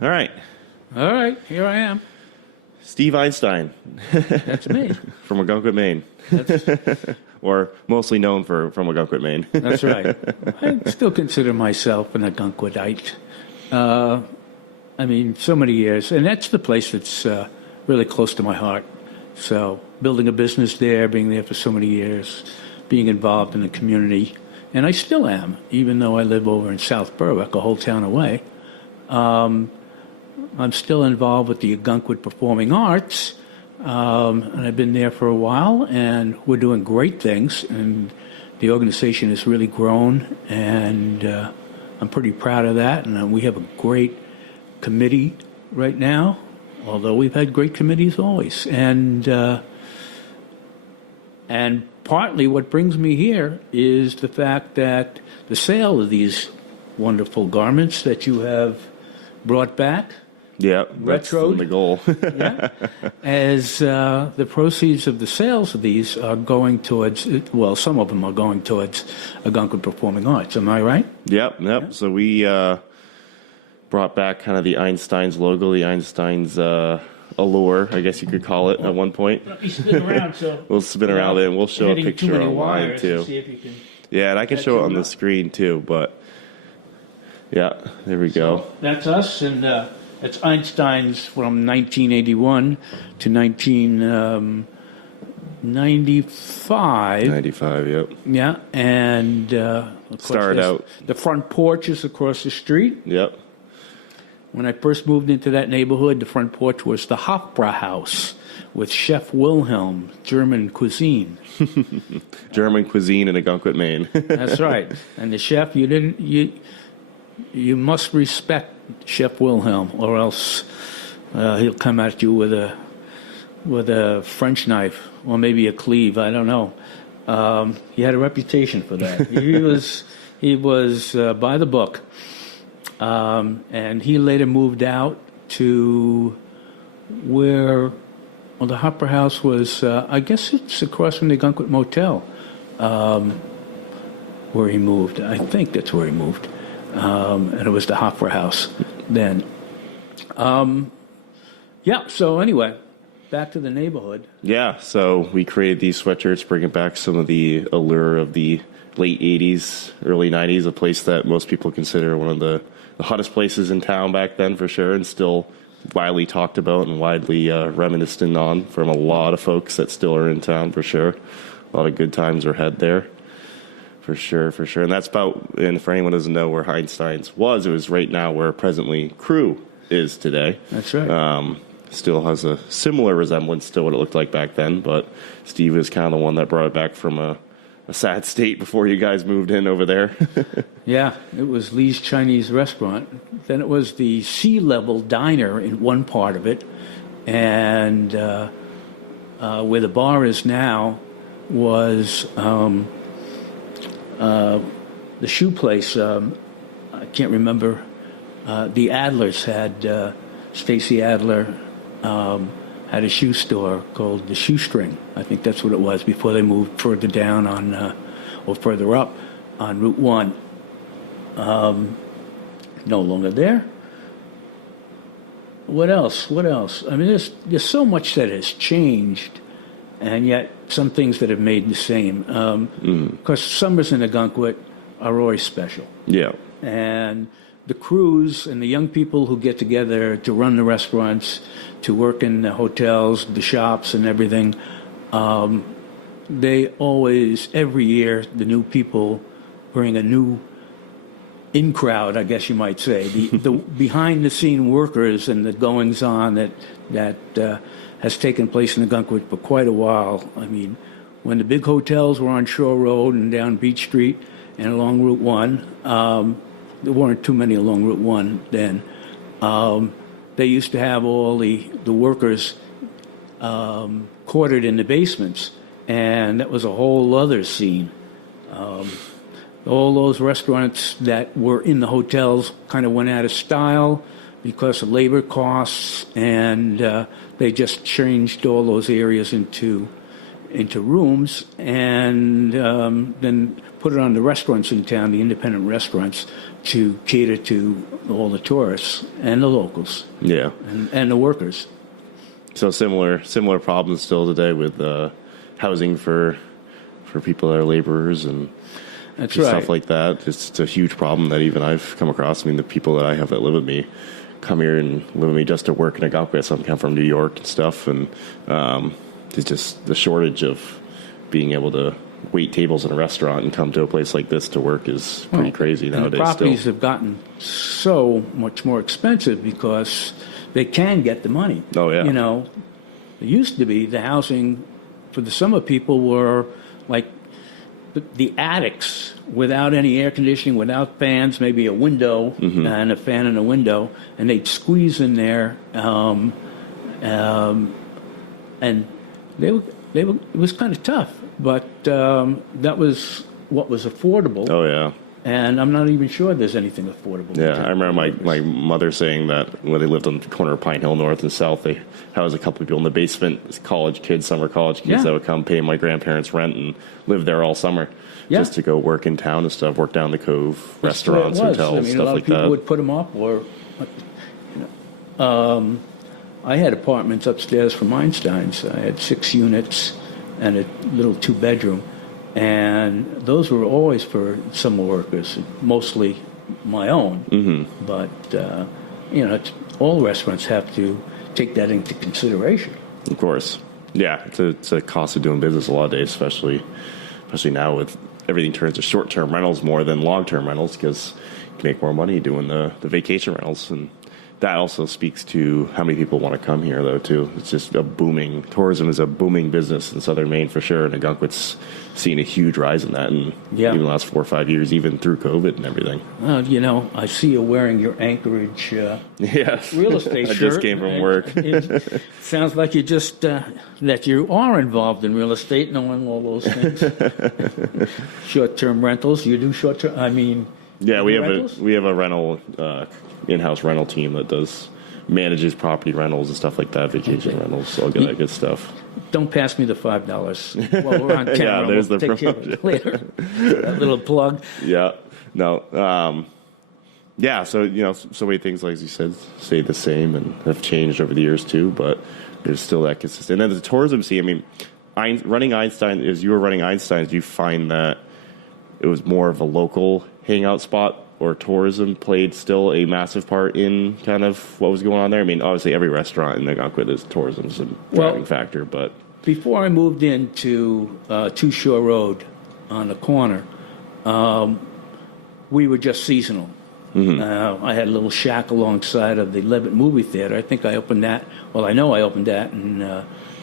All right. All right, here I am. Steve Einstein. That's me. From Ogunquit, Maine. Or mostly known from Ogunquit, Maine. That's right. I still consider myself an Ogunquitite. I mean, so many years. And that's the place that's really close to my heart. So building a business there, being there for so many years, being involved in the community. And I still am, even though I live over in South Berwick, a whole town away. I'm still involved with the Ogunquit Performing Arts, and I've been there for a while, and we're doing great things, and the organization has really grown, and I'm pretty proud of that, and we have a great committee right now, although we've had great committees always, and partly what brings me here is the fact that the sale of these wonderful garments that you have brought back. Yeah, that's the goal. Yeah, as the proceeds of the sales of these are going towards, well, some of them are going towards Ogunquit Performing Arts. Am I right? Yep. Yeah. So we brought back kind of the Einstein's logo, the Einstein's allure, I guess you could call it, at one point. Let me spin around. So we'll spin around it, and we'll show a picture online, too. See if you can Yeah, and I can show it on the screen, too, but yeah, there we go. So that's us, and it's Einstein's from 1981 to 1995. 95, yep. Yeah, and of course, started out. The front porch is across the street. Yep. When I first moved into that neighborhood, the front porch was the Hofbrauhaus with Chef Wilhelm, German cuisine. German cuisine in Ogunquit, Maine. That's right. And the chef, you must respect Chef Wilhelm, or else he'll come at you with a French knife, or maybe a cleave. I don't know. He had a reputation for that. he was by the book, and he later moved out to where, well, the Hofbrauhaus was. I guess it's across from the Ogunquit Motel, where he moved. I think that's where he moved. And it was the Hofbrauhaus then. Yeah, so anyway, back to the neighborhood. Yeah, so we created these sweatshirts, bringing back some of the allure of the late 80s, early 90s, a place that most people consider one of the hottest places in town back then, for sure, and still widely talked about and widely reminiscent on from a lot of folks that still are in town, for sure. A lot of good times were had there. For sure. And that's about, and for anyone who doesn't know where Einstein's was, it was right now where presently Crew is today. That's right. Still has a similar resemblance to what it looked like back then, but Steve is kind of the one that brought it back from a sad state before you guys moved in over there. Yeah, it was Lee's Chinese restaurant. Then it was the Sea Level Diner in one part of it, and where the bar is now was the shoe place. I can't remember. The Adlers had, Stacy Adler had a shoe store called the Shoestring. I think that's what it was before they moved further down on, or further up on Route 1. No longer there. What else? I mean, there's so much that has changed, and yet some things that have made the same. Because summers in Ogunquit are always special. Yeah. And the crews and the young people who get together to run the restaurants, to work in the hotels, the shops, and everything, they always, every year, the new people bring a new in-crowd, I guess you might say, the behind-the-scene workers and the goings-on that has taken place in Ogunquit for quite a while. I mean, when the big hotels were on Shore Road and down Beach Street and along Route 1, there weren't too many along Route 1 then. They used to have all the workers quartered in the basements, and that was a whole other scene. All those restaurants that were in the hotels kind of went out of style because of labor costs, and they just changed all those areas into into rooms, and then put it on the restaurants in town, the independent restaurants, to cater to all the tourists and the locals. Yeah. And the workers. So similar problems still today with housing for people that are laborers and That's stuff right. like that. It's a huge problem that even I've come across. I mean, the people that I have that live with me come here and live with me just to work in Ogunquit. Some come from New York and stuff, and it's just the shortage of being able to wait tables in a restaurant and come to a place like this to work is pretty crazy And nowadays. the properties still. have gotten so much more expensive because they can get the money. Oh, yeah. You know, it used to be the housing for the summer people were like the attics without any air conditioning, without fans, maybe a window and a fan in a window, and they'd squeeze in there, and it was kind of tough, but that was what was affordable. Oh, yeah. And I'm not even sure there's anything affordable. Yeah, I remember my mother saying that when they lived on the corner of Pine Hill North and South, they housed a couple of people in the basement, college kids, summer college kids that would come pay my grandparents rent and live there all summer just to go work in town and stuff, work down the cove, restaurants, hotels, stuff a lot like of people that. would put them up, or I had apartments upstairs from Einstein's. I had 6 units and a little 2-bedroom. And those were always for summer workers, mostly my own. Mm-hmm. But, all restaurants have to take that into consideration. Of course. Yeah, it's a cost of doing business a lot of days, especially now with everything turns to short-term rentals more than long-term rentals because you can make more money doing the vacation rentals. And that also speaks to how many people want to come here, though, too. It's just tourism is a booming business in southern Maine for sure, and Ogunquit's seen a huge rise in that in even the last 4 or 5 years, even through COVID and everything. I see you wearing your Anchorage real estate I shirt. just came from work. It sounds like you just, that you are involved in real estate, knowing all those things. Short-term rentals, you do short-term, Yeah, we rentals? have a rental in-house rental team that manages property rentals and stuff like that, vacation rentals, all that good stuff. Don't pass me the $5 while we're on camera. Yeah, there's we'll the take care of it later. That little plug. Yeah, no, so so many things, like you said, stay the same and have changed over the years too, but there's still that consistent. And then the tourism scene. Running Einstein, as you were running Einstein, do you find that it was more of a local hangout spot, or tourism played still a massive part in kind of what was going on there? Obviously every restaurant in Ogunquit is tourism's a driving factor, but before I moved into Two Shore Road on the corner, we were just seasonal. Mm-hmm. I had a little shack alongside of the Levitt movie theater. I think I opened that. Well, I know I opened that in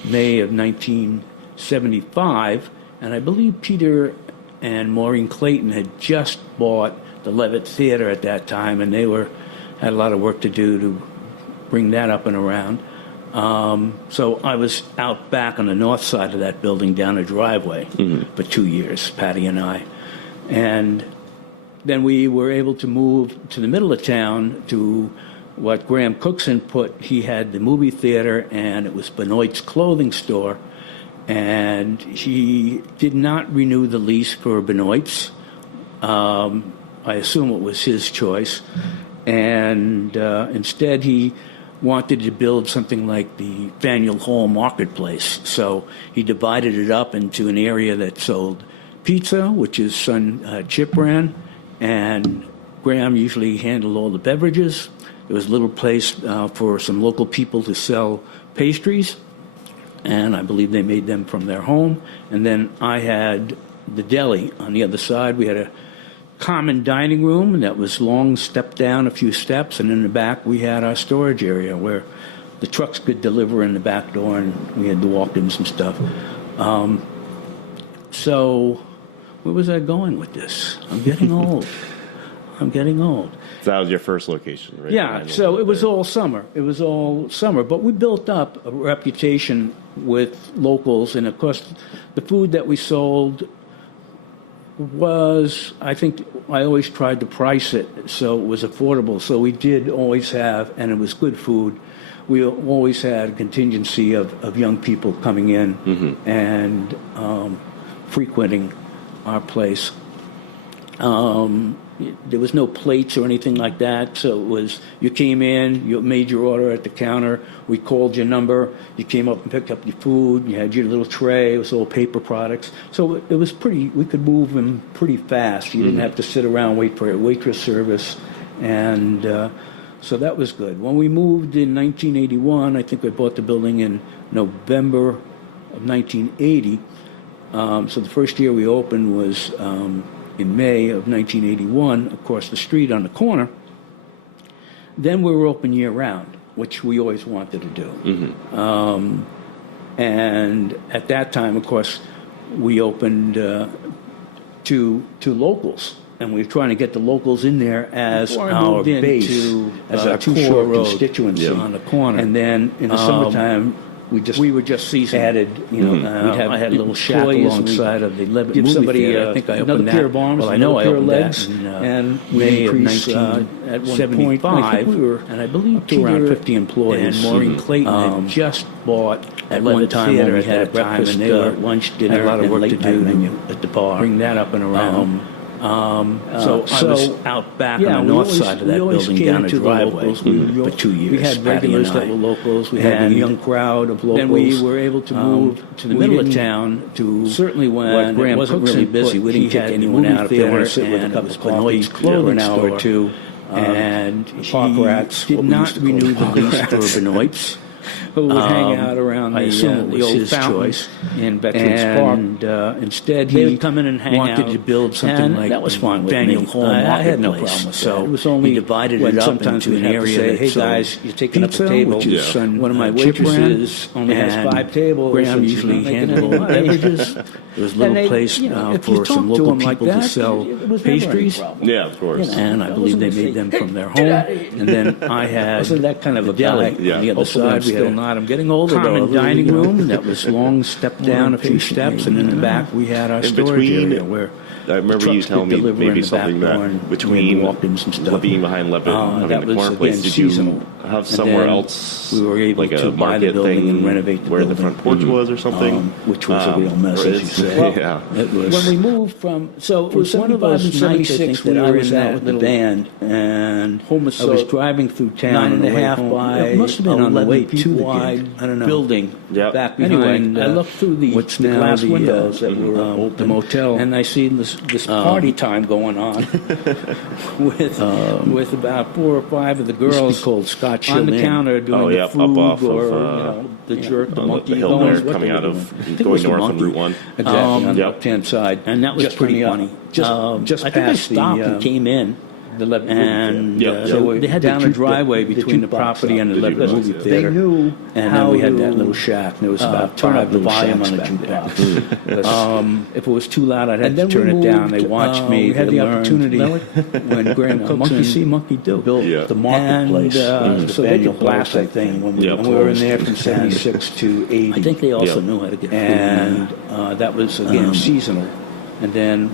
May of 1975, and I believe Peter and Maureen Clayton had just bought the Levitt Theater at that time, and they had a lot of work to do to bring that up and around. So I was out back on the north side of that building down a driveway for 2 years, Patty and I. And then we were able to move to the middle of town to what Graham Cookson he had the movie theater, and it was Benoit's clothing store. And he did not renew the lease for Benoit's. I assume it was his choice. And instead he wanted to build something like the Faneuil Hall Marketplace. So he divided it up into an area that sold pizza, which his son Chip ran, and Graham usually handled all the beverages. There was a little place for some local people to sell pastries, and I believe they made them from their home. And then I had the deli on the other side. We had a common dining room that was long, stepped down a few steps, and in the back we had our storage area where the trucks could deliver in the back door, and we had the walk-ins and stuff. So where was I going with this? I'm getting old. So that was your first location, right? Yeah, so it was all summer. But we built up a reputation with locals, and of course the food that we sold was, I think I always tried to price it so it was affordable. So we did always have, and it was good food, we always had a contingency of young people coming in and frequenting our place. There was no plates or anything like that, so it was, you came in, you made your order at the counter, we called your number, you came up and picked up your food, you had your little tray, it was all paper products. So it was pretty, we could move them pretty fast. You didn't have to sit around, wait for a waitress service, and so that was good. When we moved in 1981, I think we bought the building in November of 1980, so the first year we opened was in May of 1981, across the street on the corner. Then we were open year-round, which we always wanted to do. And at that time, of course, we opened to locals, and we were trying to get the locals in there as our base, as our core constituency Yep. on the corner. And then in the summertime, we were just seasonal. Added, I had a little shack alongside of the Levitt movie somebody theater. I think I opened that. Pair of arms, well, I know I opened legs, that. And we increased at one point. I think we were, and I believe to around 50 employees. And Maureen Clayton had just bought at one time when we had a breakfast, lunch, dinner, and a lot of work to do at the bar. Bring that up and around. So I was out back on the north side of that building down a driveway for 2 years. We had regulars that were locals. We had a young crowd of locals. Then we were able to move to the middle of town to certainly when it wasn't really busy. We didn't kick anyone out if they want to sit with a cup of coffee for an hour or two. And Park Rats did not renew the lease for Benoit's, who would hang out around the old fountains in Veterans Park. And instead, he would come in and wanted to build something like that was fine with Daniel Hall. I had no problem with that. It was only he divided it up into an area. Say, hey guys, you're taking up the table. One of my waitresses only has 5 tables. Graham usually handled all the beverages. There was a little place for some local people to sell pastries. Yeah, of course. And I believe they made them from their home. And then I had that kind of a deli on the other side. We had I'm getting older. Common dining room that was long, stepped down a few steps, and in the back we had our storage area where I remember you telling me maybe something that between being behind Levitt and having the corner place, did you have somewhere else we were able like to a buy the market building thing and renovate the where building. the front porch was or something? Which was a real mess, as you say. Well, yeah. It was, when we moved from, so it was one of those nights, I think, that I was out with the band, and I was driving through town 9.5 by, it must have been on the way to wide, I don't know, building back behind. I looked through the glass windows that were the motel, and I see this party time going on with about 4 or 5 of the girls called Scott on the counter doing the food up off or of, the jerk, the monkey the hill there, bones, coming out of going north on Route 1. Exactly, on the left-hand side. And that was pretty funny. Just I think I stopped and came in. The Levitt and so they had down a driveway between the property and the Levitt movie theater. They knew, and then we had that little shack. There was about turn up the volume on the jukebox. If it was too loud, I'd have to turn it down. They watched me. They had the opportunity when Graham Cookson Monkey See, Monkey Do built the marketplace. So they could blast that thing when we were in there from '76 to '80. I think they also knew how to get food, and that was again seasonal. And then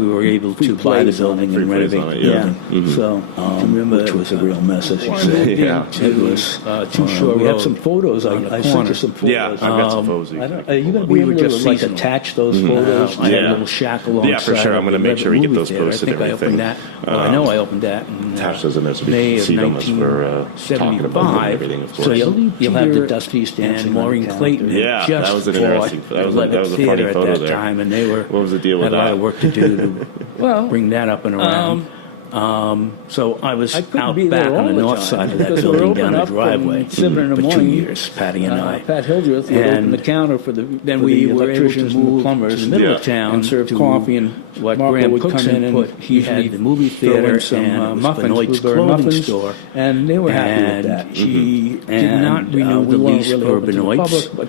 we were able to buy the building and renovate the building. So I remember which was a real mess, as you say. It was too short. We have some photos. I sent you some photos. Yeah, I've got some photos. Are you going to be able to like attach those photos? I had a little shack alongside. Yeah, for sure. I'm going to make sure we get those posted and everything. I opened that. I know I opened that. Attach those in there so we can see them as we're talking about them and everything, of course. So you'll have the Dusties and Maureen Clayton. Yeah, that was an interesting. That was a funny photo there. And they were. What was the deal with that? A lot of work to do to bring that up and around. So I was out back on the north side of that building down the driveway for 2 years, Patty and I. Pat Hildreth would open the counter for the then we were able to move plumbers to the middle of town and serve coffee, and what Graham would come in and put. He had the movie theater and muffins, Benoit's store, and they were happy with that. He did not renew the lease for Benoit's, but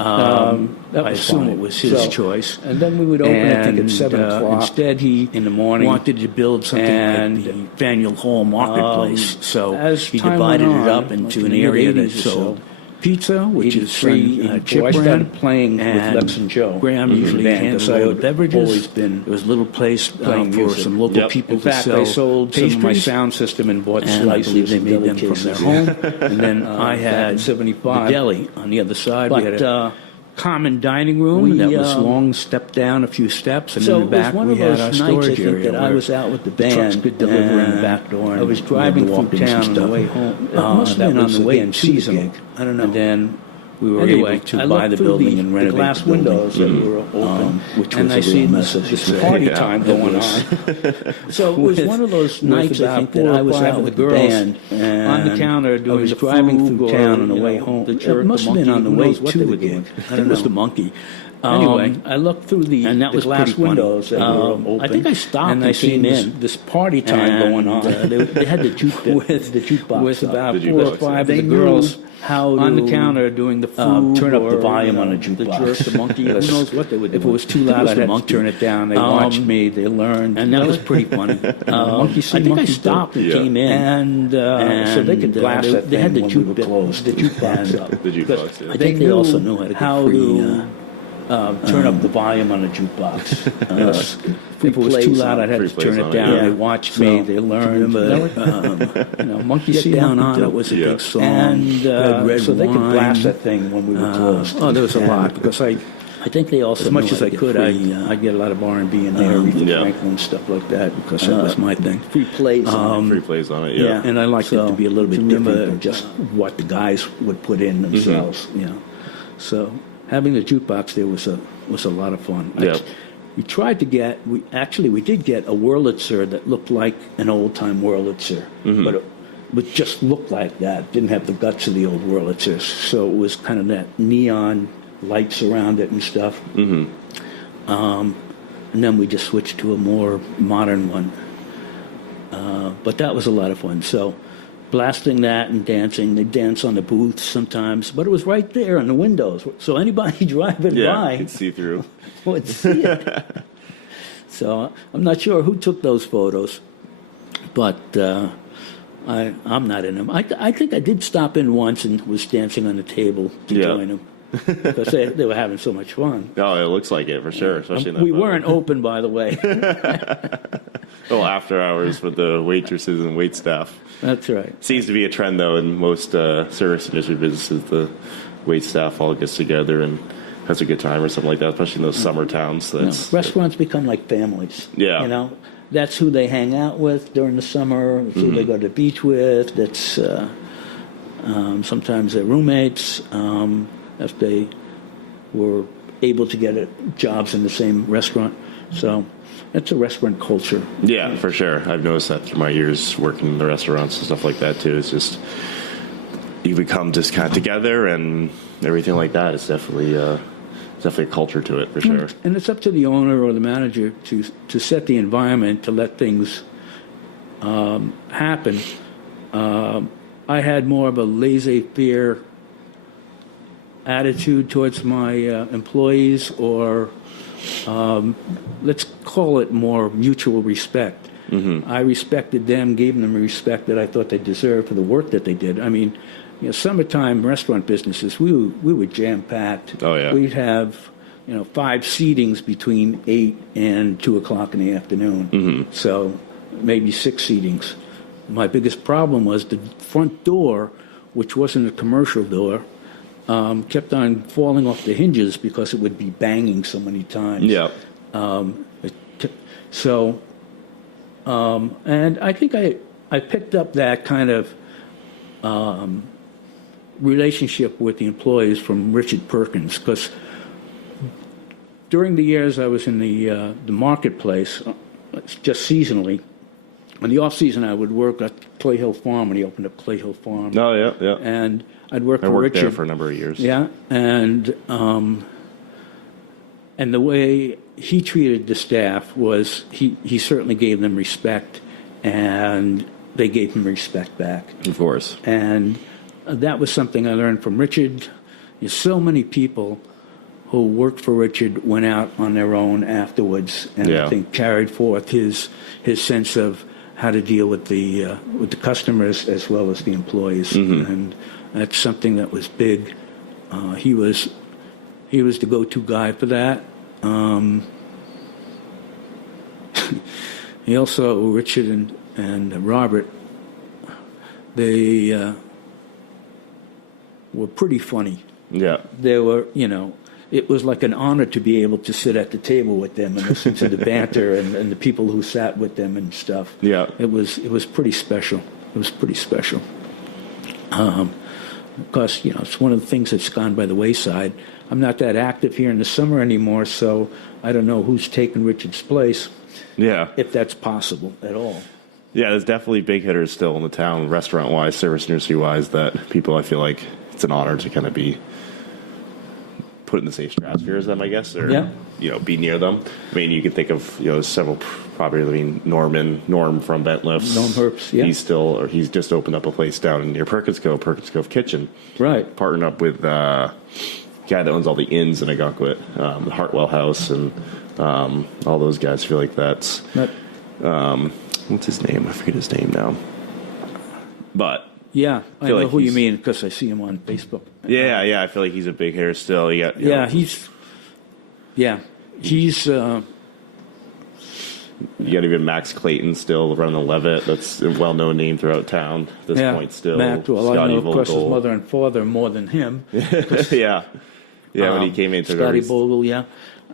I assume it was his choice. And then we would open, I think, at 7 o'clock. Instead, he, in the morning, wanted to build something like the Faneuil Hall Marketplace. So he divided it up into an area that sold Pizza, which is 83, Chip I started brand, playing with and Lex and Joe. Graham usually Band, hands 'cause I out had beverages. always been There was a little place playing for music. some local Yep. people In to fact, sell I sold some of my pastries, sound system and bought and I slices. believe they made them from delicacies. their home. And then I back had in 75. the deli on the other side. We had But a common dining room we, that was um, long, step down a few steps, and so in it the was back one we of had those our nights, I storage think, area that I where was out with the trucks band. could deliver in the and back door. I was and driving we had through walk-ins and town on the stuff. way home. It must have that been on was, the way again, to the seasonal. gig. I don't know. And then we were Anyway, able to I buy looked the through building and renovate the glass the building. windows that were open, which and was I a see real mess, this, as you this say. party Yeah. time It going was- on. So it was with- one of those with nights, I about think, 4 that I or was 5 out of with the the girls band. on the and counter I doing was the driving food through or, town on the you way know, home. the It jerk, must the have been monkey, on the who way knows what to they the were gig. doing. I It don't was know. the monkey. Anyway, I looked through and that the was glass pretty funny. windows that were open. I think I stopped and I and seen came in. this party time And, going on. they had the with the jukebox with up. about The 4 or jukebox, 5 They of the knew girls how on the to, counter doing the food, turn up the or, volume you on know, a jukebox. The jerk, the monkey, who knows what they would do. If it was too loud, was I'd the have to monkey. turn it down. They watched me. They learned. And that was pretty funny. Monkey see, I think I monkey stopped do. and came in, and so they could blast that they had the thing when we were juke- closed. The jukebox up. The jukebox, yeah. I think they also knew how to get free, turn up the volume on the jukebox. if it was too loud, I'd have Free to plays turn on it it, down. yeah. They watched me. They learned. Monkey Get see, Down monkey On do. It was a Yeah. big song. And Red so they could Wine. blast that thing when we were closed. Oh, there was a And lot because I think they also as much knew as how I to get could, free, I'd get a lot of R&B in there, Aretha yeah. Franklin, stuff like that, because that was my thing. free plays. Free plays on it, yeah. And I liked it to be a little bit remember different than just what the guys would put in themselves, you know. So having the jukebox there was a lot of fun. Yep. We tried to get, we did get a Wurlitzer that looked like an old-time Wurlitzer, but it just looked like that. Didn't have the guts of the old Wurlitzers, so it was kind of that neon lights around it and stuff. And then we just switched to a more modern one. But that was a lot of fun. So blasting that and dancing. They dance on the booths sometimes, but it was right there on the windows, so anybody driving Yeah, by you can see through. would see it. So I'm not sure who took those photos, but I'm not in them. I think I did stop in once and was dancing on the table to Yeah. join them because they were having so much fun. Oh, it looks like it for sure, especially in that We photo. weren't open, by the way. Well, after hours with the waitresses and wait staff. That's right. Seems to be a trend, though, in most service industry businesses. The wait staff all gets together and has a good time or something like that, especially in those summer towns. So that's, Restaurants become like families. Yeah. You know, that's who they hang out with during the summer. It's who they go to the beach with. That's sometimes their roommates. If they were able to get jobs in the same restaurant. So that's a restaurant culture. yeah, for sure. I've noticed that through my years working in the restaurants and stuff like that, too. It's just, you become just kind of together and everything like that. It's definitely a culture to it, for sure. And it's up to the owner or the manager to set the environment to let things happen. I had more of a laissez-faire attitude towards my employees, or let's call it more mutual respect. I respected them, gave them the respect that I thought they deserved for the work that they did. I mean, you know, summertime restaurant businesses, we were jam-packed. Oh, yeah. We'd have, 5 seatings between 8 and 2 o'clock in the afternoon. So maybe 6 seatings. My biggest problem was the front door, which wasn't a commercial door, kept on falling off the hinges because it would be banging so many times. Yeah. And I think I picked up that kind of relationship with the employees from Richard Perkins, because during the years I was in the marketplace, just seasonally, in the off season I would work at Clay Hill Farm when he opened up Clay Hill Farm. Oh, yeah, yeah. And I'd work I for worked Richard. there for a number of years. Yeah, and the way he treated the staff was he certainly gave them respect, and they gave him respect back. Of course. And that was something I learned from Richard. So many people who worked for Richard went out on their own afterwards, and Yeah. I think carried forth his sense of how to deal with the customers as well as the employees, and that's something that was big. He was the go-to guy for that. He also, Richard and Robert, they were pretty funny. Yeah. They were, it was like an honor to be able to sit at the table with them and listen to the banter and the people who sat with them and stuff. Yeah. It was pretty special. It was pretty special. Because, it's one of the things that's gone by the wayside. I'm not that active here in the summer anymore, so I don't know who's taken Richard's place. Yeah. If that's possible at all. Yeah, there's definitely big hitters still in the town, restaurant-wise, service industry-wise, that people, I feel like it's an honor to kind of be put in the same stratosphere as them, I guess, or, be near them. I mean, you can think of, several properties. I mean, Norm from Bent Lifts. Norm Herbst, yeah. He's just opened up a place down near Perkins Cove Kitchen. Right. Partnered up with the guy that owns all the inns in Ogunquit, the Hartwell House, and all those guys. I feel like that's... what's his name? I forget his name now. But... Yeah, I know like who you mean because I see him on Facebook. Yeah, I feel like he's a big hitter still. He's you got even Max Clayton still running the Levitt. That's a well-known name throughout town at this point still. Matt, well, Scotty I know, of course, his Vogel. mother and father more than him. Yeah, when he came into Scotty Vogel, yeah.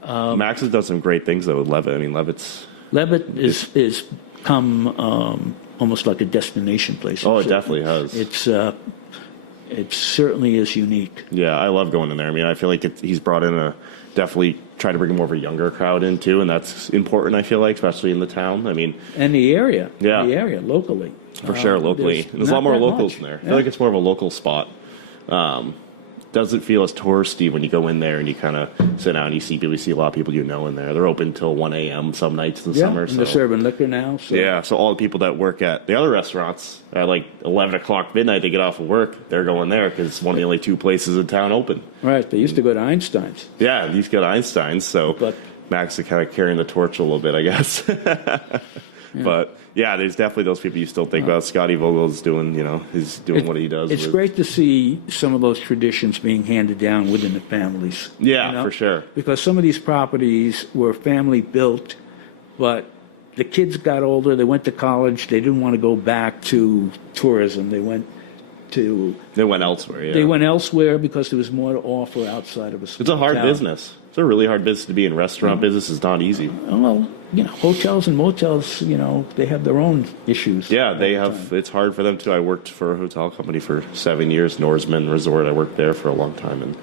Max has done some great things though with Levitt. I mean, Levitt is come almost like a destination place. Oh, it definitely has. It certainly is unique. Yeah, I love going in there. I mean, I feel like he's brought in definitely try to bring more of a younger crowd in too, and that's important. I feel like, especially in the town. I mean, and the area, locally, for sure, locally. There's a lot more locals in there. I feel like it's more of a local spot. Doesn't feel as touristy when you go in there and you kind of sit down and you see a lot of people in there. They're open till 1 a.m. some nights in the summer. And they're serving liquor now. So. Yeah, so all the people that work at the other restaurants at like 11 o'clock midnight, they get off of work, they're going there because it's one of the only 2 places in town open. Right, they used to go to Einstein's. Yeah, these got Einstein's, so Max is kind of carrying the torch a little bit, I guess. But yeah, there's definitely those people you still think about. Scotty Vogel's doing, he's doing what he does. It's great to see some of those traditions being handed down within the families. Yeah, for sure. Because some of these properties were family built, but the kids got older, they went to college, they didn't want to go back to tourism. They went elsewhere, They went elsewhere because there was more to offer outside of a small It's a hard town. business. It's a really hard business to be in. Restaurant business is not easy. Well, hotels and motels, they have their own issues. Yeah, they have. It's hard for them too. I worked for a hotel company for 7 years, Norseman Resort. I worked there for a long time, and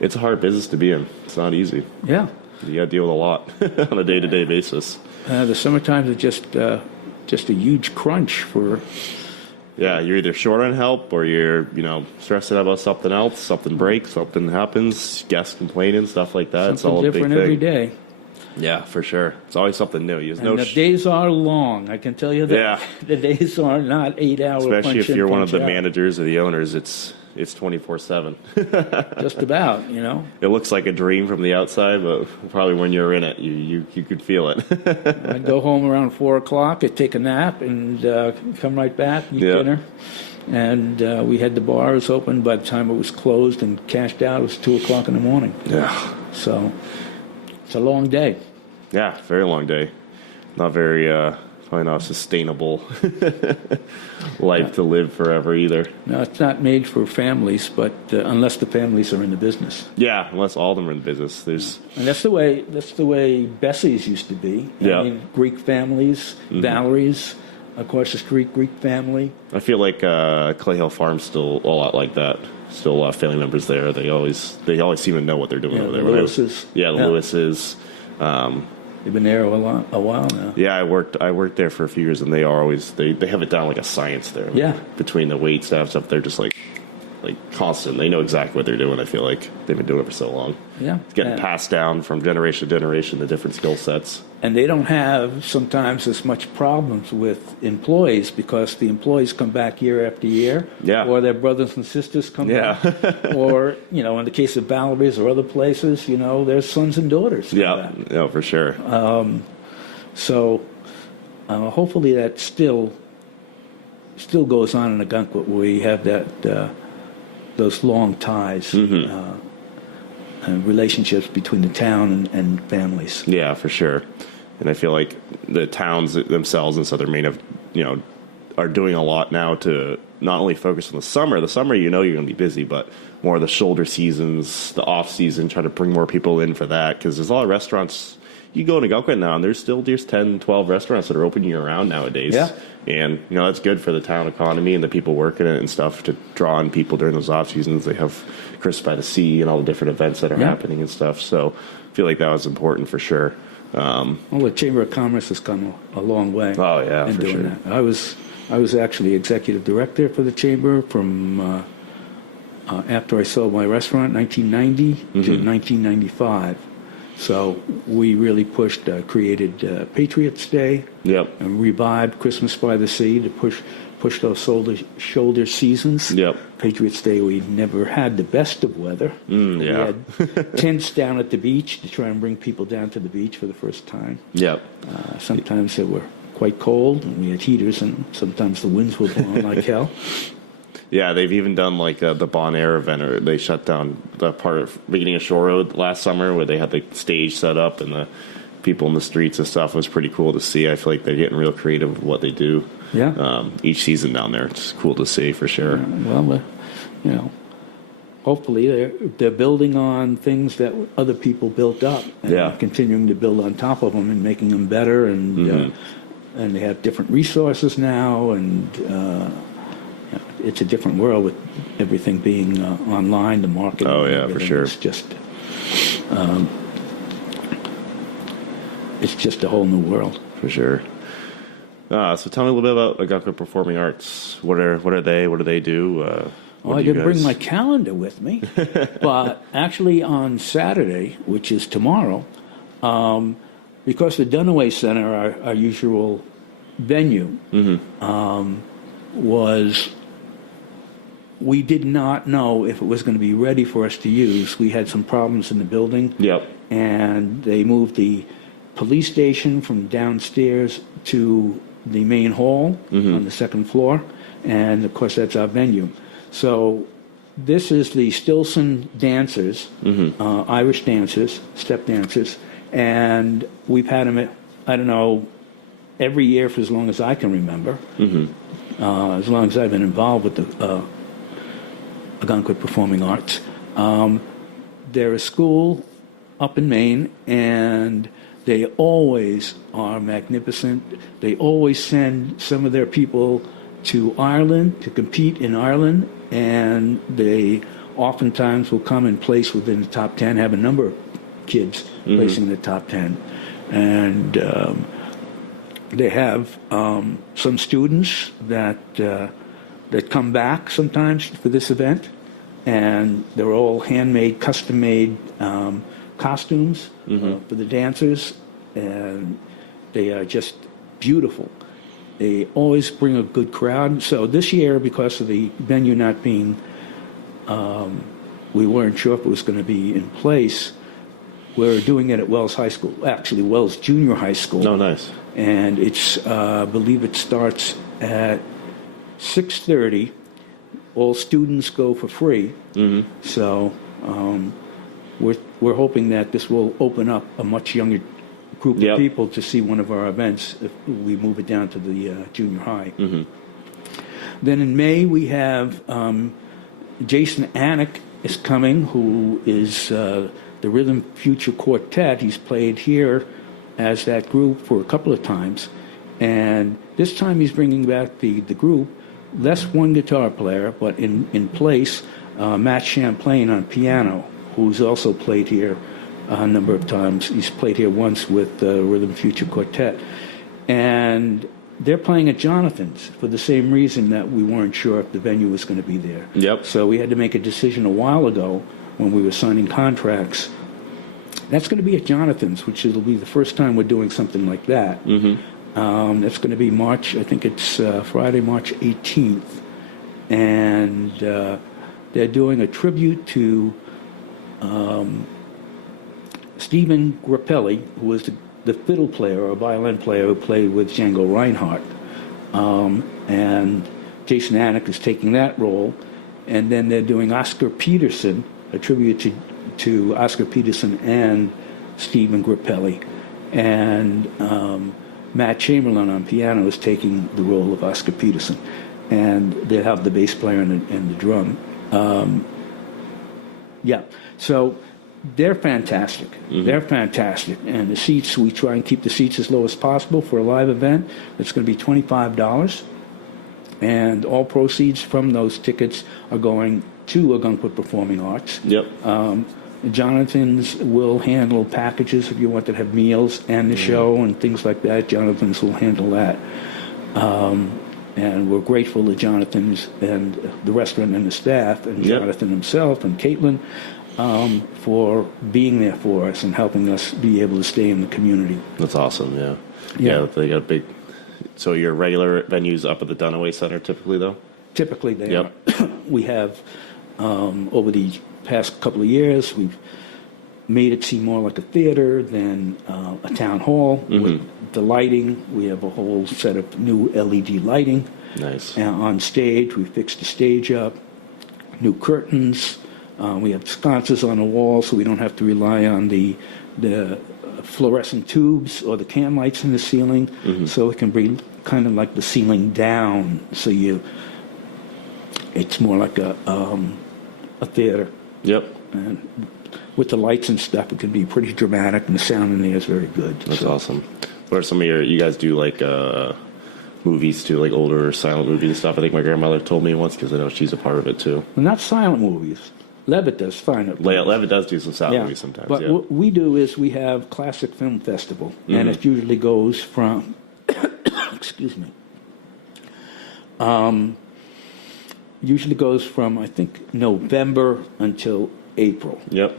it's a hard business to be in. It's not easy. Yeah. You got to deal with a lot on a day-to-day basis. The summertime is just a huge crunch for... Yeah, you're either short on help or you're, stressing about something else. Something breaks, something happens, guests complaining, stuff like that. It's all a big thing. Something different every day. Yeah, for sure. It's always something new. The days are long, I can tell you that. Yeah. The days are not 8-hour Especially if you're one of the out. managers or the owners, it's 24/7. Just about, It looks like a dream from the outside, but probably when you're in it, you could feel it. I'd go home around 4 o'clock, I'd take a nap, and come right back, eat dinner. And we had the bars open. By the time it was closed and cashed out, it was 2 o'clock in the morning. Yeah. So it's a long day. Yeah, very long day. Not very, probably not a sustainable life to live forever either. No, it's not made for families, but unless the families are in the business. Yeah, unless all of them are in business. And that's the way Bessie's used to be. Yeah. I mean, Greek families, Valerie's, of course, a Greek family. I feel like Clay Hill Farm's still a lot like that. Still a lot of family members there. They always seem to know what they're doing over there. The Lewises. The Lewises. They've been there a while now. Yeah, I worked there for a few years, and they are always they have it down like a science there. Yeah. Between the wait staff stuff, they're just like constant. They know exactly what they're doing. I feel like they've been doing it for so long. Yeah. It's getting passed down from generation to generation, the different skill sets. And they don't have sometimes as much problems with employees because the employees come back year after year. Yeah. Or their brothers and sisters come back. Or, in the case of Valerie's or other places, their sons and daughters come back. Yeah, for sure. So hopefully that still goes on in Ogunquit, where we have those long ties and relationships between the town and families. Yeah, for sure. And I feel like the towns themselves in Southern Maine have, are doing a lot now to not only focus on the summer. The summer, you're going to be busy, but more of the shoulder seasons, the off season, try to bring more people in for that. Because there's a lot of restaurants. You go to Ogunquit now, and there's 10, 12 restaurants that are open year round nowadays. Yeah. And, that's good for the town economy and the people working it and stuff to draw in people during those off seasons. They have Chris by the Sea and all the different events that are happening and stuff. So I feel like that was important for sure. Well, the Chamber of Commerce has come a long way. Oh, yeah, in for doing sure. that. I was actually executive director for the Chamber from after I sold my restaurant, 1990 to 1995. So we really created Patriots Day, and revived Christmas by the Sea to push those shoulder seasons. Yep. Patriots Day, we never had the best of weather. We had tents down at the beach to try and bring people down to the beach for the first time. Yep. Sometimes they were quite cold, and we had heaters, and sometimes the winds were blowing like hell. Yeah, they've even done like the Bon Air event, or they shut down the part of beginning of Shore Road last summer where they had the stage set up and the people in the streets and stuff. It was pretty cool to see. I feel like they're getting real creative with what they do. Yeah. Each season down there, it's cool to see for sure. Well, hopefully they're building on things that other people built up, and continuing to build on top of them and making them better, and they have different resources now, and it's a different world with everything being online, the marketing. Oh yeah, for sure. It's just a whole new world. For sure. So tell me a little bit about Ogunquit Performing Arts. What are they? What do they do? Well, I didn't bring my calendar with me, but actually on Saturday, which is tomorrow, because the Dunaway Center, our usual venue, we did not know if it was going to be ready for us to use. We had some problems in the building. Yep. And they moved the police station from downstairs to the main hall on the second floor. And, of course, that's our venue. So this is the Stilson dancers, Irish dancers, step dancers. And we've had them, every year for as long as I can remember, as long as I've been involved with the Ogunquit Performing Arts. They're a school up in Maine, and they always are magnificent. They always send some of their people to Ireland to compete in Ireland, and they oftentimes will come and place within the top 10, have a number of kids placing in the top 10. And they have some students that come back sometimes for this event, and they're all handmade, custom-made costumes for the dancers, and they are just beautiful. They always bring a good crowd. So this year, because of the venue not being, we weren't sure if it was going to be in place, we're doing it at Wells High School, actually Wells Junior High School. Oh, nice. And it's, I believe it starts at 6:30. All students go for free. So we're hoping that this will open up a much younger group of people to see one of our events if we move it down to the junior high. Then in May we have Jason Anick is coming, who is the Rhythm Future Quartet. He's played here as that group for a couple of times, and this time he's bringing back the group, less one guitar player, but in place Matt Champlain on piano, who's also played here a number of times. He's played here once with the Rhythm Future Quartet, and they're playing at Jonathan's for the same reason that we weren't sure if the venue was going to be there. Yep. So we had to make a decision a while ago when we were signing contracts. That's going to be at Jonathan's, which will be the first time we're doing something like that. That's going to be March, I think it's Friday, March 18th. And they're doing a tribute to Stephen Grappelli, who was the fiddle player or violin player who played with Django Reinhardt. And Jason Anik is taking that role. And then they're doing Oscar Peterson, a tribute to Oscar Peterson and Stephen Grappelli. And Matt Chamberlain on piano is taking the role of Oscar Peterson. And they have the bass player and the drum. So they're fantastic. Mm-hmm. They're fantastic. And the seats, we try and keep the seats as low as possible for a live event. It's going to be $25. And all proceeds from those tickets are going to Ogunquit Performing Arts. Yep. Jonathan's will handle packages if you want to have meals and the show and things like that. Jonathan's will handle that. And we're grateful to Jonathan's and the restaurant and the staff and Jonathan himself and Caitlin for being there for us and helping us be able to stay in the community. That's awesome, yeah. They got a big... So your regular venues up at the Dunaway Center typically, though? Typically they are. We have, over the past couple of years, we've made it seem more like a theater than a town hall. With the lighting, we have a whole set of new LED lighting. Nice. On stage, we fixed the stage up, new curtains. We have sconces on the wall, so we don't have to rely on the fluorescent tubes or the can lights in the ceiling. So it can bring kind of like the ceiling down, so it's more like a theater. Yep. And with the lights and stuff, it can be pretty dramatic, and the sound in there is very good. That's awesome. What are some of you guys do, like, movies too, like older silent movies and stuff? I think my grandmother told me once, because I know she's a part of it too. Well, not silent movies. Levitt does fine. Levitt does do some silent movies sometimes. But what we do is we have Classic Film Festival, and it usually goes from, excuse me, usually goes from, I think, November until April. Yep.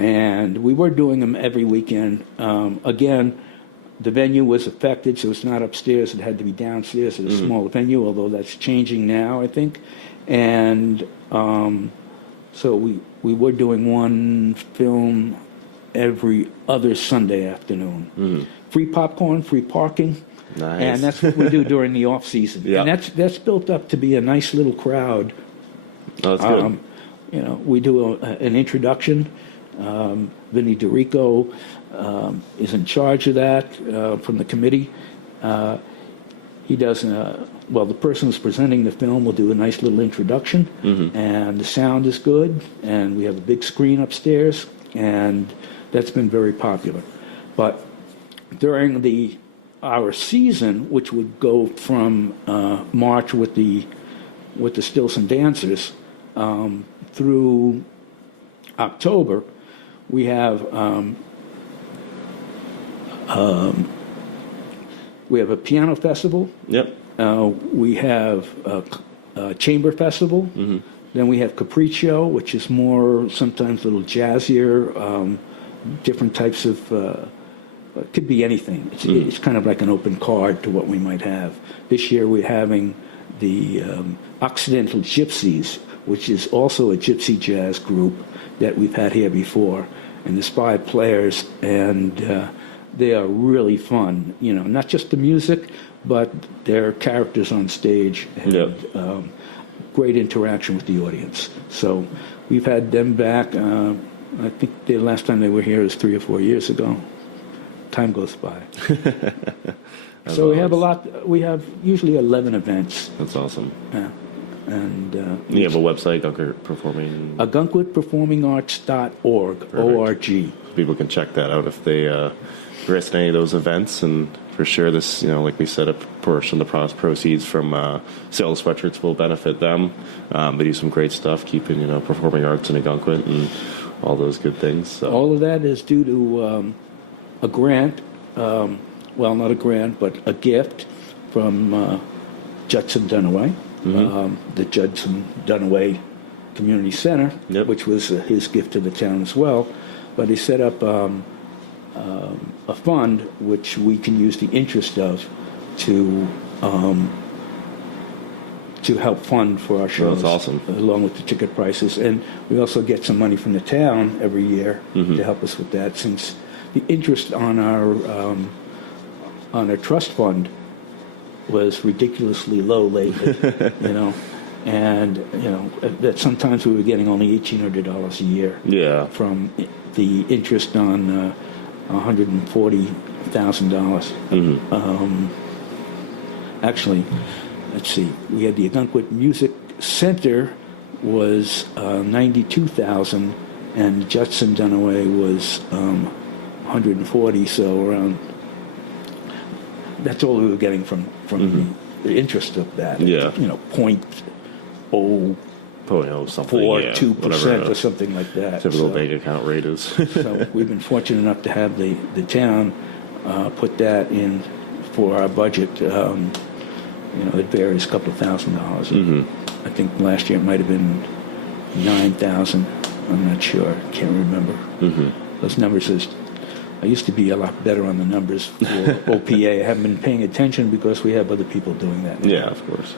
And we were doing them every weekend. Again, the venue was affected, so it's not upstairs. It had to be downstairs at a smaller venue, although that's changing now, I think. And so we were doing one film every other Sunday afternoon. Free popcorn, free parking. Nice. And that's what we do during the off season. Yep. And that's built up to be a nice little crowd. Oh, that's good. We do an introduction. Vinny DiRico is in charge of that from the committee. He does, the person who's presenting the film will do a nice little introduction, and the sound is good, and we have a big screen upstairs, and that's been very popular. But during our season, which would go from March with the Stills and Dancers through October, we have a piano festival. Yep. We have a chamber festival. Then we have Capriccio, which is more sometimes a little jazzier, different types of. It could be anything. It's kind of like an open card to what we might have. This year we're having the Occidental Gypsies, which is also a gypsy jazz group that we've had here before, and there's 5 players, and they are really fun. Not just the music, but their characters on stage, and great interaction with the audience. So we've had them back. I think the last time they were here was 3 or 4 years ago. Time goes by. So we have a lot. We have usually 11 events. That's awesome. Yeah. And you have a website, Ogunquit Performing... OgunquitPerformingArts.org, O-R-G. People can check that out if they missed any of those events. And for sure, this, like we said, a portion of the proceeds from sale of sweatshirts will benefit them. They do some great stuff, keeping, performing arts in Ogunquit and all those good things. So. All of that is due to a grant, not a grant, but a gift from Judson Dunaway. The Judson Dunaway Community Center, which was his gift to the town as well. But he set up a fund which we can use the interest of to help fund for our shows. That's awesome. Along with the ticket prices. And we also get some money from the town every year to help us with that, since the interest on our trust fund was ridiculously low lately, you know, and that sometimes we were getting only $1,800 a year Yeah. from the interest on $140,000. Actually, let's see, we had the Ogunquit Music Center was 92,000, and Judson Dunaway was 140. So around, that's all we were getting from the interest of that. Yeah. 0.042% something. Yeah, whatever or something like that. typical So- bank account rate is. so we've been fortunate enough to have the town put that in for our budget. It varies a couple of $1,000s. I think last year it might have been 9,000. I'm not sure. Can't remember. Those numbers I used to be a lot better on the numbers for OPA. I haven't been paying attention because we have other people doing that now. Yeah, of course.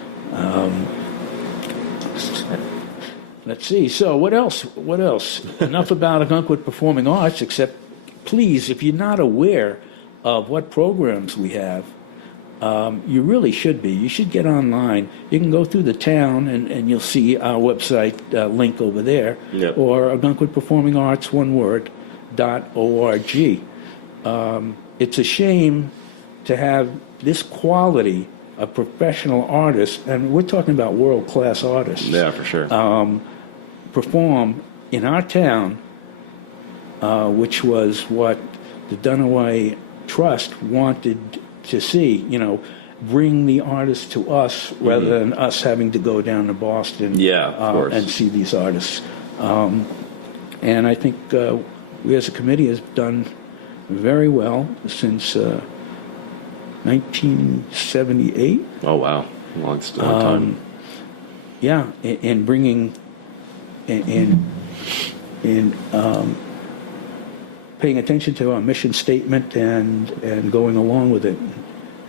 Let's see. So what else? What else? Enough about Ogunquit Performing Arts, except please, if you're not aware of what programs we have, you really should be. You should get online. You can go through the town and you'll see our website link over there, Yep. or Ogunquit Performing Arts, one word, .org. It's a shame to have this quality of professional artists, and we're talking about world-class artists, Yeah, for sure. perform in our town, which was what the Dunaway Trust wanted to see. Bring the artists to us rather than us having to go down to Boston, Yeah, of course. and see these artists. And I think we as a committee has done very well since 1978. Oh, wow. Long time. Yeah, in bringing, in paying attention to our mission statement and going along with it.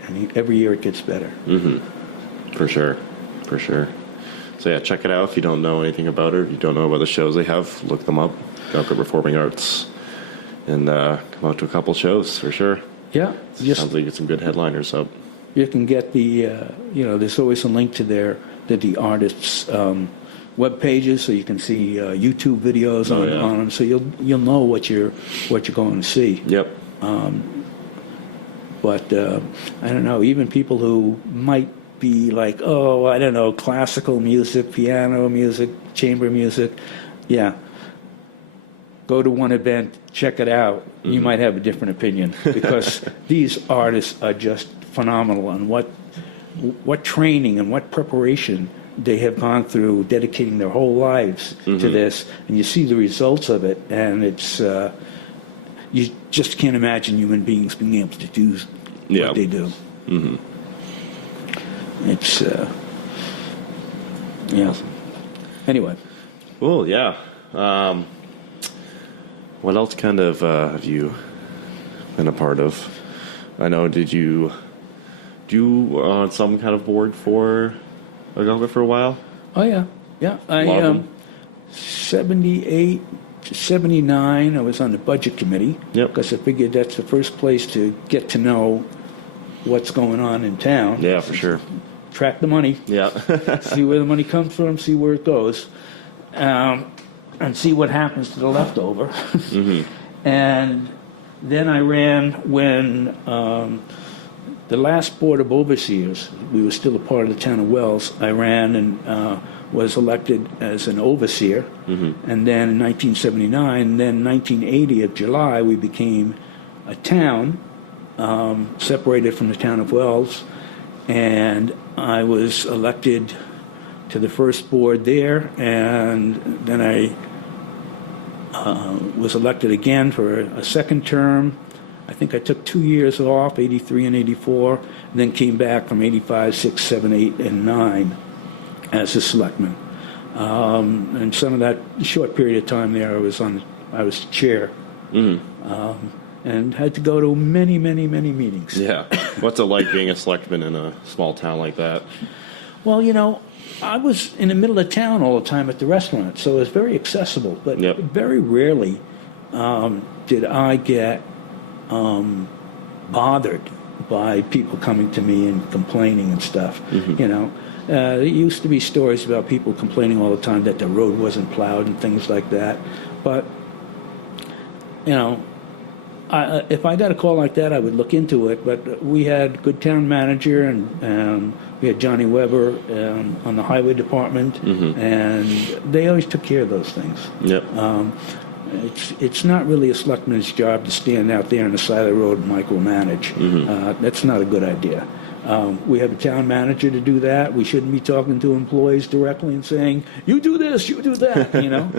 I mean, every year it gets better. For sure. For sure. So, yeah, check it out if you don't know anything about it. If you don't know about the shows they have, look them up. Ogunquit Performing Arts. And come out to a couple shows, for sure. Yeah, Sounds like you get some good headliners up. you can get the, there's always a link to the artists' web pages, so you can see YouTube videos on them, so you'll know what you're going to see. Yep. But I don't know, even people who might be like, oh, I don't know, classical music, piano music, chamber music, yeah. Go to one event, check it out. You might have a different opinion, because these artists are just phenomenal, and what training and what preparation they have gone through, dedicating their whole lives to this, and you see the results of it, and it's you just can't imagine human beings being able to do what they do. It's yeah. Anyway, Cool, yeah. What else kind of have you been a part of? I know, did you do on some kind of board for Ogunquit for a while? oh yeah. I Lot of them. 78 to 79, I was on the budget committee. Yep. Because I figured that's the first place to get to know what's going on in town. Yeah, for sure. Track the money, Yeah. see where the money comes from, see where it goes, and see what happens to the leftover. And then I ran when the last Board of Overseers, we were still a part of the town of Wells, I ran and was elected as an overseer. And then in 1979, then 1980 of July, we became a town, separated from the town of Wells, and I was elected to the first board there, and then I was elected again for a second term. I think I took 2 years off, 83 and 84, and then came back from 85, 6, 7, 8, and 9 as a selectman. And some of that short period of time there, I was chair, and had to go to many, many, many meetings. Yeah. What's it like being a selectman in a small town like that? Well, I was in the middle of town all the time at the restaurant, so it was very accessible. But Yep. very rarely did I get bothered by people coming to me and complaining and stuff. You know, there used to be stories about people complaining all the time that the road wasn't plowed and things like that. But, you know, if I got a call like that, I would look into it. But we had good town manager, and we had Johnny Weber on the highway department, and they always took care of those things. Yep. It's not really a selectman's job to stand out there on the side of the road and micromanage. That's not a good idea. We have a town manager to do that. We shouldn't be talking to employees directly and saying, you do this, you do that, you know.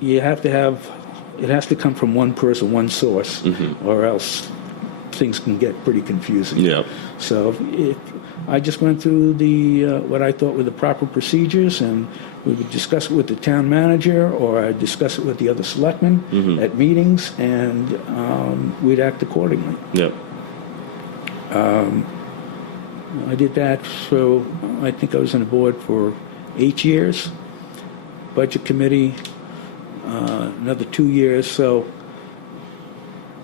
You have to have, it has to come from one person, one source, or else things can get pretty confusing. Yep. So I just went through the what I thought were the proper procedures, and we would discuss it with the town manager, or I'd discuss it with the other selectmen at meetings, and we'd act accordingly. Yep. I did that for, I think I was on the board for 8 years. Budget committee, another 2 years, so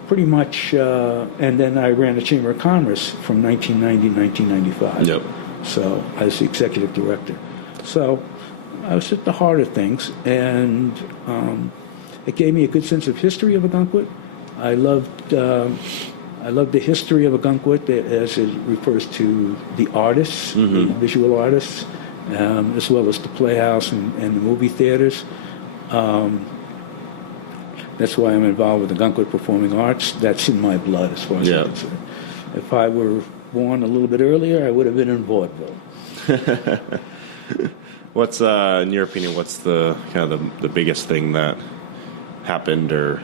pretty much, and then I ran the Chamber of Commerce from 1990 to 1995. Yep. So I was the executive director. So I was at the heart of things, and it gave me a good sense of history of Ogunquit. I loved the history of Ogunquit as it refers to the artists, the visual artists, as well as the playhouse and the movie theaters. That's why I'm involved with Ogunquit Performing Arts. That's in my blood, as far as I'm concerned. If I were born a little bit earlier, I would have been in vaudeville. What's, in your opinion, what's the kind of the biggest thing that happened, or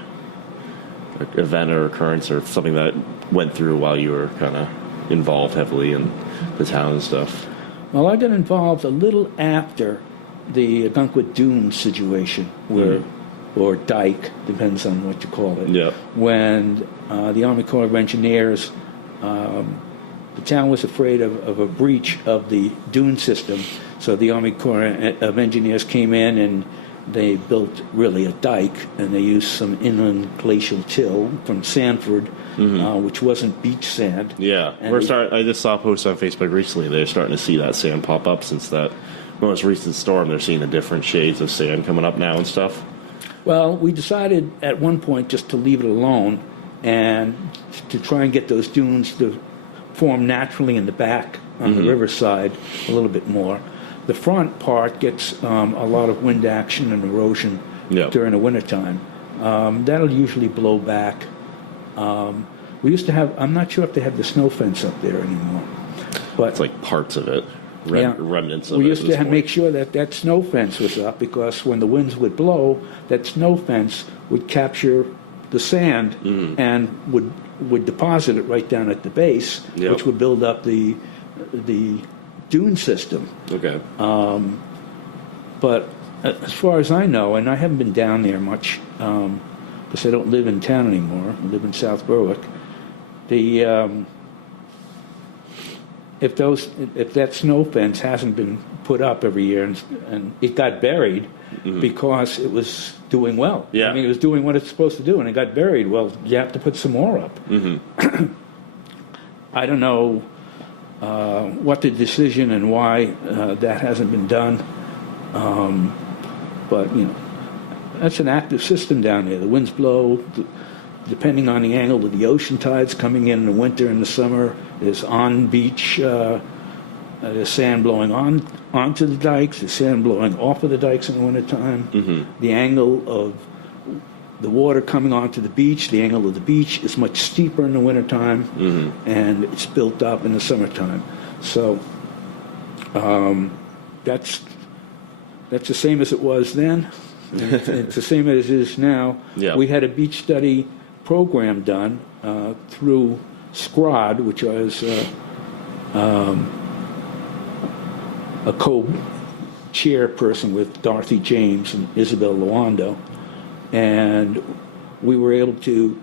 event or occurrence, or something that went through while you were kind of involved heavily in the town and stuff? Well, I got involved a little after the Ogunquit Dune situation, where, or dike, depends on what you call it. Yeah. When the Army Corps of Engineers, the town was afraid of a breach of the dune system, so the Army Corps of Engineers came in and they built really a dike, and they used some inland glacial till from Sanford, which wasn't beach sand. Yeah, And I just saw a post on Facebook recently. They're starting to see that sand pop up since that most recent storm. They're seeing the different shades of sand coming up now and stuff. Well, we decided at one point just to leave it alone and to try and get those dunes to form naturally in the back on the riverside a little bit more. The front part gets a lot of wind action and erosion during the wintertime. That'll usually blow back. We used to have, I'm not sure if they have the snow fence up there anymore. But It's like parts of it, remnants of it. we used to make sure that that snow fence was up, because when the winds would blow, that snow fence would capture the sand and would deposit it right down at the base, which would build up the dune system. Okay. But as far as I know, and I haven't been down there much because I don't live in town anymore, I live in South Berwick, if that snow fence hasn't been put up every year and it got buried because it was doing well. Yeah. I mean, it was doing what it's supposed to do, and it got buried. Well, you have to put some more up. I don't know what the decision and why that hasn't been done. But, you know, that's an active system down there. The winds blow, depending on the angle of the ocean tides coming in the winter and the summer. There's on-beach, there's sand blowing onto the dikes, there's sand blowing off of the dikes in the wintertime. The angle of the water coming onto the beach, the angle of the beach is much steeper in the wintertime, and it's built up in the summertime. So that's the same as it was then. It's the same as it is now. Yeah. We had a beach study program done through SCROD, which was a co-chairperson with Dorothy James and Isabel Luando. And we were able to,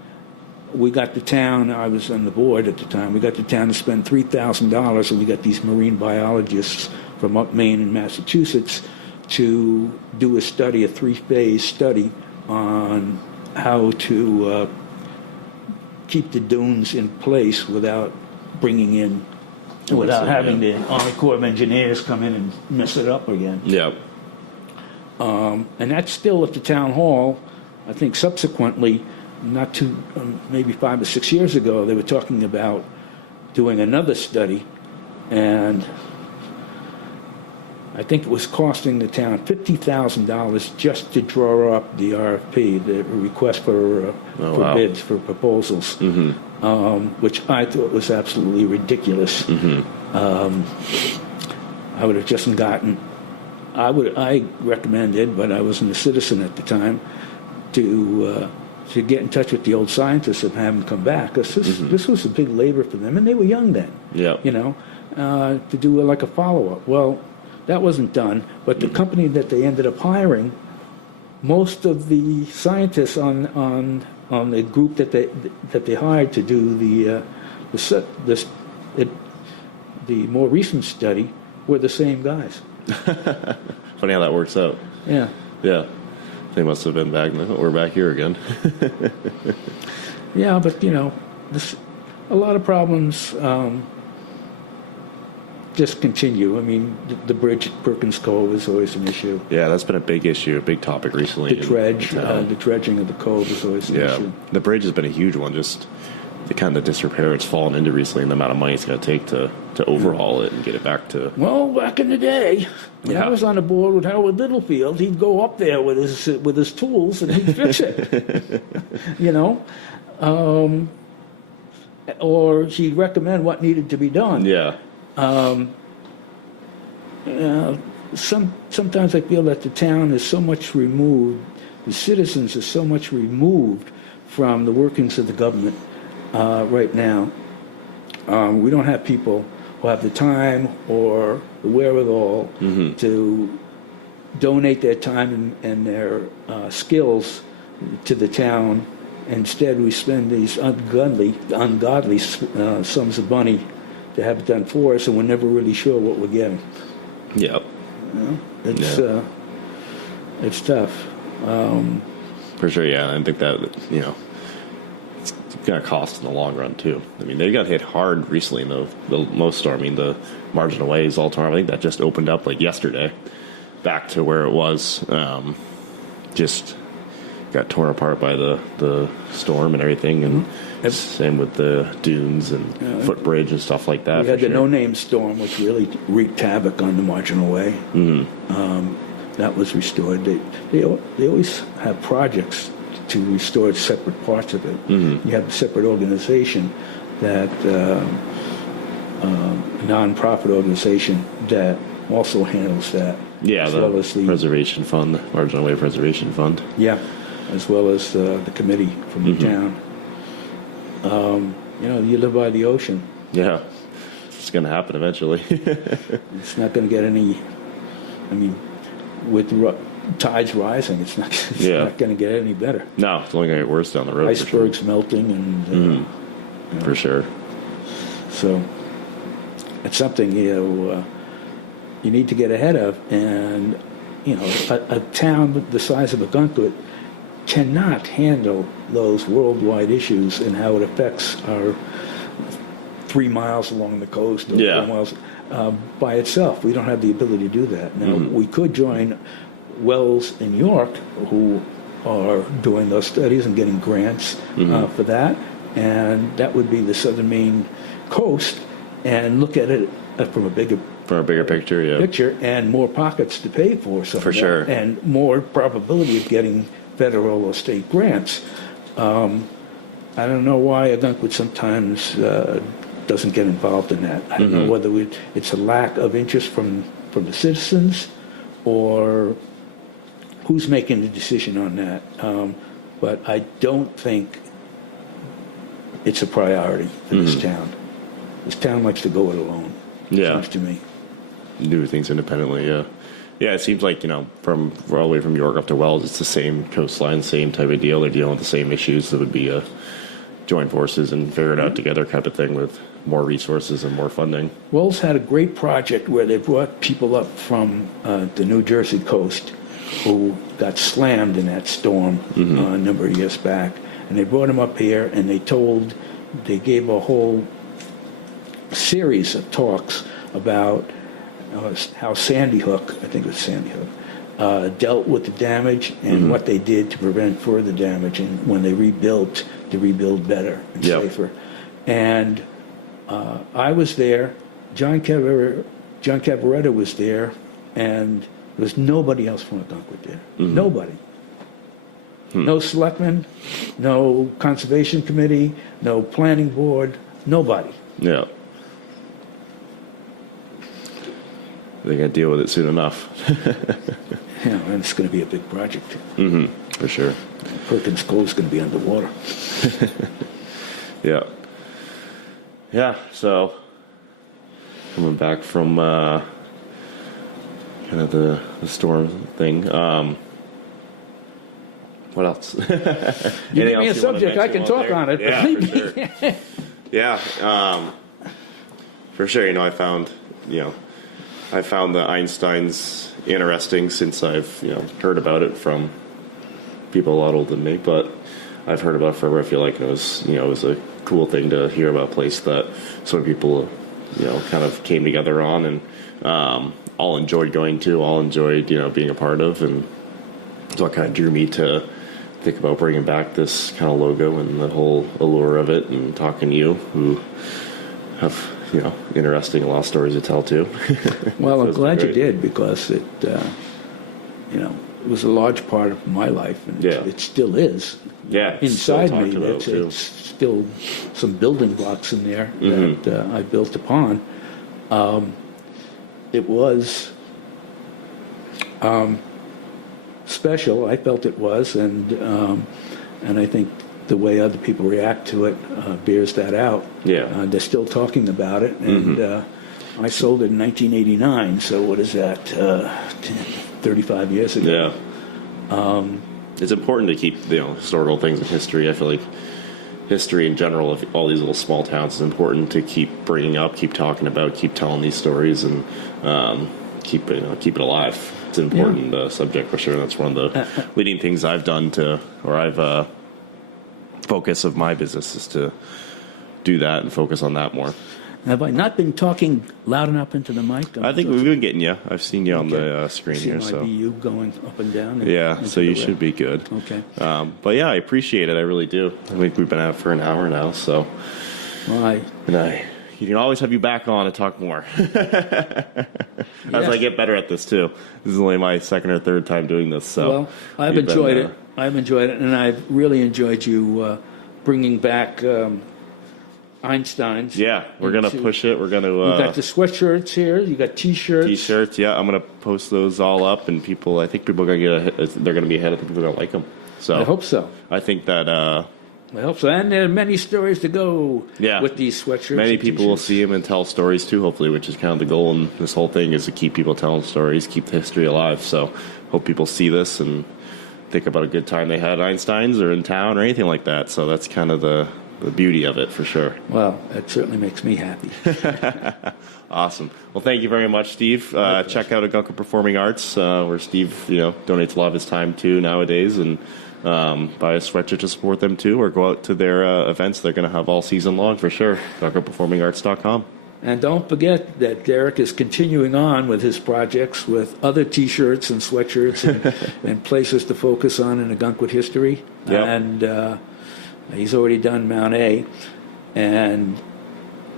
we got the town, I was on the board at the time, we got the town to spend $3,000, and we got these marine biologists from up Maine and Massachusetts to do a study, a 3-phase study on how to keep the dunes in place without bringing in, without see, having the Army Corps of Engineers come in and mess it up again. Yeah. And that's still at the town hall. I think subsequently, not too, maybe 5 or 6 years ago, they were talking about doing another study, and I think it was costing the town $50,000 just to draw up the RFP, the request for wow. bids, for proposals, which I thought was absolutely ridiculous. I would have just gotten, I recommended, but I wasn't a citizen at the time, to get in touch with the old scientists and have them come back. Because this was a big labor for them, and they were young then. Yeah. You know, to do like a follow-up. Well, that wasn't done, but the company that they ended up hiring, most of the scientists on the group that they hired to do the more recent study were the same guys. Funny how that works out. Yeah. Yeah. They must have been back. We're back here again. Yeah, but, you know, a lot of problems just continue. I mean, the bridge at Perkins Cove is always an issue. Yeah, that's been a big issue, a big topic recently. The dredging of the cove is always an issue. The bridge has been a huge one. Just the kind of disrepair it's fallen into recently, and the amount of money it's going to take to overhaul it and get it back to. Well, back in the day, when I was on the board with Howard Littlefield, he'd go up there with his tools and he'd fix it. You know, or he'd recommend what needed to be done. Yeah. Sometimes I feel that the town is so much removed, the citizens are so much removed from the workings of the government right now. We don't have people who have the time or the wherewithal to donate their time and their skills to the town. Instead, we spend these ungodly sums of money to have it done for us, and we're never really sure what we're getting. Yep. You know? It's tough. For sure, yeah. I think that, you know, it's going to cost in the long run, too. I mean, they got hit hard recently in the most storm. I mean, the marginal ways all torn. I think that just opened up like yesterday back to where it was. Just got torn apart by the storm and everything, and same with the dunes and footbridge and stuff like that. We had the no-name storm, which really wreaked havoc on the marginal way. That was restored. They always have projects to restore separate parts of it. You have a separate organization that a non-profit organization that also handles that. Yeah, as the well as the preservation fund, the marginal way preservation fund. Yeah, as well as the committee from the town. You know, you live by the ocean. Yeah, it's going to happen eventually. It's not going to get any. I mean, with tides rising, it's not going to get any better. No, it's only going to get worse down the road. Icebergs melting, and you know, for sure. So it's something you need to get ahead of, and you know, a town the size of Ogunquit cannot handle those worldwide issues and how it affects our 3 miles along the coast or 4 miles by itself. We don't have the ability to do that. Now, we could join Wells in York, who are doing those studies and getting grants for that, and that would be the southern Maine coast, and look at it from a bigger picture, and more pockets to pay for something. For sure. And more probability of getting federal or state grants. I don't know why Ogunquit sometimes doesn't get involved in that. I don't know whether it's a lack of interest from the citizens or who's making the decision on that. But I don't think it's a priority for this town. This town likes to go it alone. Yeah. Seems to me. Do things independently, yeah. Yeah, it seems like, you know, from all the way from York up to Wells, it's the same coastline, same type of deal. They're dealing with the same issues. That would be join forces and figure it out together kind of thing with more resources and more funding. Wells had a great project where they brought people up from the New Jersey coast who got slammed in that storm a number of years back. And they brought him up here, and they gave a whole series of talks about how Sandy Hook, I think it was Sandy Hook, dealt with the damage and what they did to prevent further damage, and when they rebuilt, to rebuild better and safer. And I was there, John Cabaretta was there, and there was nobody else from Ogunquit there. Nobody. No selectmen, no conservation committee, no planning board, nobody. Yeah. They're going to deal with it soon enough. Yeah, and it's going to be a big project. For sure. Perkins Cove is going to be underwater. Yeah. Yeah, so coming back from kind of the storm thing. What else? You give me a subject, I can talk on it. Yeah, for sure. Yeah, for sure. You know, I found the Einsteins interesting since I've heard about it from people a lot older than me, but I've heard about it forever. I feel like it was a cool thing to hear about a place that so many people kind of came together on, and all enjoyed going to, all enjoyed being a part of, and so it kind of drew me to think about bringing back this kind of logo and the whole allure of it, and talking to you who have interesting a lot of stories to tell too. Well, So I'm it's glad you great. did, because it was a large part of my life, and it still is. Yeah, it's still Inside talked me, about, too. it's still some building blocks in there that I built upon. It was special. I felt it was, and I think the way other people react to it bears that out. Yeah. They're still talking about it, and I sold it in 1989. So what is that? 35 years ago. Yeah. It's important to keep historical things in history. I feel like history in general of all these little small towns is important to keep bringing up, keep talking about, keep telling these stories, and keep it alive. It's an important subject for sure. That's one of the leading things I've done I've focus of my business is to do that and focus on that more. Have I not been talking loud enough into the mic? I think we've been getting you. I've seen you on the screen here. See my So BU going up and down. yeah, so you should be good. Okay. But yeah, I appreciate it. I really do. I think we've been out for an hour now, so. Well, You can always have you back on to talk more. As I get better at this too. This is only my second or third time doing this, so. well, I've enjoyed it. I've enjoyed it, and I've really enjoyed you bringing back Einstein's. Yeah, we're gonna push it. We're gonna. You got the sweatshirts here. You got T-shirts. T-shirts. Yeah, I'm gonna post those all up, and I think people are gonna they're gonna be ahead of the people that like them. So I hope so. I think that. I hope so. And there are many stories to go with these sweatshirts. Many and people will T-shirts. see them and tell stories too, hopefully, which is kind of the goal. And this whole thing is to keep people telling stories, keep the history alive. So hope people see this and think about a good time they had at Einstein's or in town or anything like that. So that's kind of the beauty of it for sure. Well, it certainly makes me happy. Awesome. Well, thank you very much, Steve. Check out Ogunquit Performing Arts, where Steve, donates a lot of his time too nowadays, and buy a sweatshirt to support them too, or go out to their events they're going to have all season long for sure. OgunquitPerformingArts.com. And don't forget that Derek is continuing on with his projects with other T-shirts and sweatshirts and places to focus on in Ogunquit history. Yep. And he's already done Mount A. And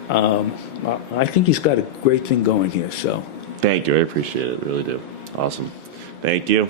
I think he's got a great thing going here. So Thank you. I appreciate it. Really do. Awesome. Thank you.